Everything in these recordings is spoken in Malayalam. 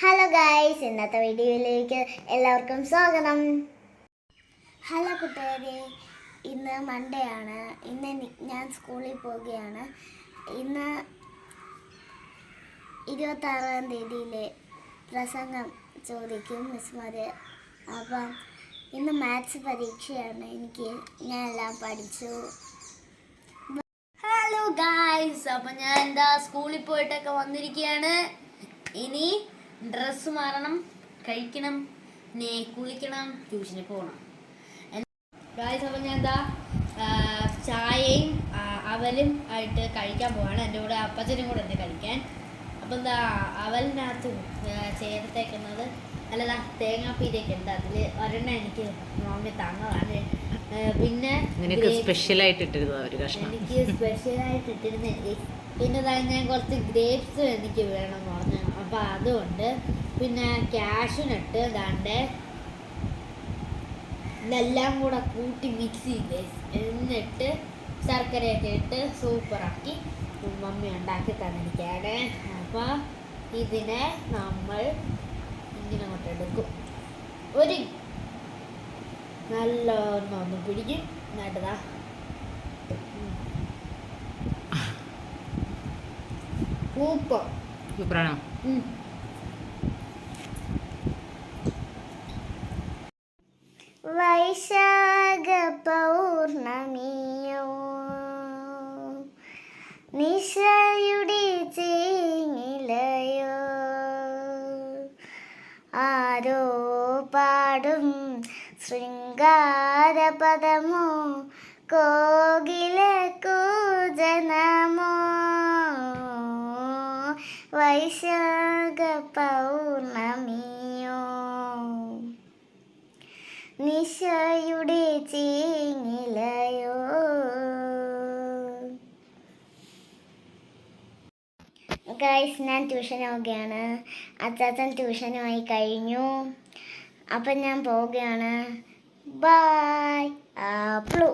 ഹലോ ഗായ്സ് ഇന്നത്തെ വീഡിയോയിലേക്ക് എല്ലാവർക്കും സ്വാഗതം. ഹലോ കുട്ടികളെ ഇന്ന് മൺഡേ ആണ്. ഇന്ന് ഞാൻ സ്കൂളിൽ പോവുകയാണ്. ഇന്ന് ഇരുപത്താറാം തീയതിയിലെ പ്രസംഗം ചോദിക്കും മിസ്മാര് അപ്പം ഇന്ന് മാത്സ് പരീക്ഷയാണ്. എനിക്ക് ഞാൻ എല്ലാം പഠിച്ചു. ഹലോ ഗായ്സ് അപ്പം ഞാൻ എന്താ സ്കൂളിൽ പോയിട്ടൊക്കെ വന്നിരിക്കുകയാണ്. ഇനി ഡ്രസ്സ് മാറണം കഴിക്കണം നേ കുളിക്കണം ട്യൂഷന് പോകണം അപ്പം ഞാൻ എന്താ ചായയും അവലും ആയിട്ട് കഴിക്കാൻ പോവാണ്. എന്റെ കൂടെ അപ്പച്ചനും കൂടെ ഉണ്ട് കഴിക്കാൻ. അപ്പം എന്താ അവലിനകത്ത് ചേർത്തേക്കുന്നത് അല്ലതാ തേങ്ങാപ്പീരയൊക്കെ ഉണ്ട്. അതിൽ ഒരെണ്ണം എനിക്ക് നോമി തന്നതാണ്. ആ, പിന്നെ നിനക്ക് സ്പെഷ്യലായിട്ട് സ്പെഷ്യൽ ആയിട്ട് ഇട്ടിരുന്നു കഷ്ണം? എനിക്ക് സ്പെഷ്യലായിട്ട് ഇട്ടിരുന്നു. പിന്നെ ഞാൻ കുറച്ച് ഗ്രേപ്സ് എനിക്ക് വേണം എന്ന് പറഞ്ഞു അപ്പോൾ അതുകൊണ്ട് പിന്നെ ക്യാഷിനിട്ട് ദാണ്ട് ഇതെല്ലാം കൂടെ കൂട്ടി മിക്സ് ചെയ്ത്. എന്നിട്ട് ശർക്കരയൊക്കെ ഇട്ട് സൂപ്പറാക്കി മമ്മി ഉണ്ടാക്കി തന്നിരിക്കുകയാണ്. അപ്പോൾ ഇതിനെ നമ്മൾ ഇങ്ങനെ അങ്ങോട്ട് എടുക്കും. ഒരു നല്ല ഒന്ന് പിടിക്കും. എന്നിട്ടതാ ഉപ്പ് സൂപ്പറാണോ? വൈശാഖ പൗർണമിയോ നിശയുടെ ചേങ്ങിലയോ ആരോ പാടും ശൃംഗാരപദമോ കോകില കൂജനമോ വൈശാഖ പൗർണമിയോ? നിശയുടെ ചേങ്ങിലയോ ഗൈസ് ഞാൻ ട്യൂഷൻ പോവുകയാണ് അച്ചാച്ചൻ ട്യൂഷനുമായി കഴിഞ്ഞു. അപ്പം ഞാൻ പോവുകയാണ്. Bye പ്ലൂ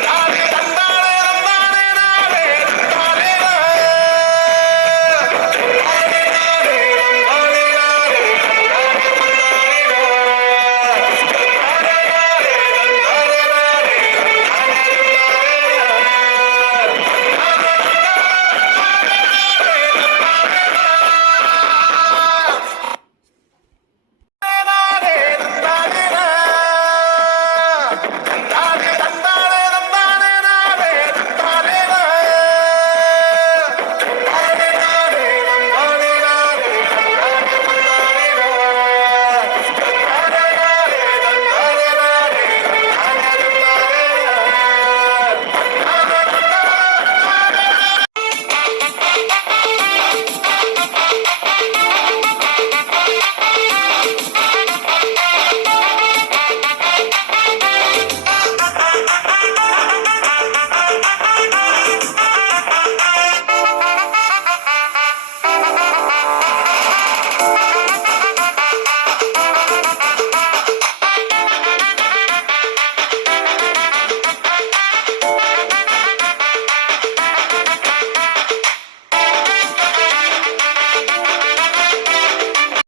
God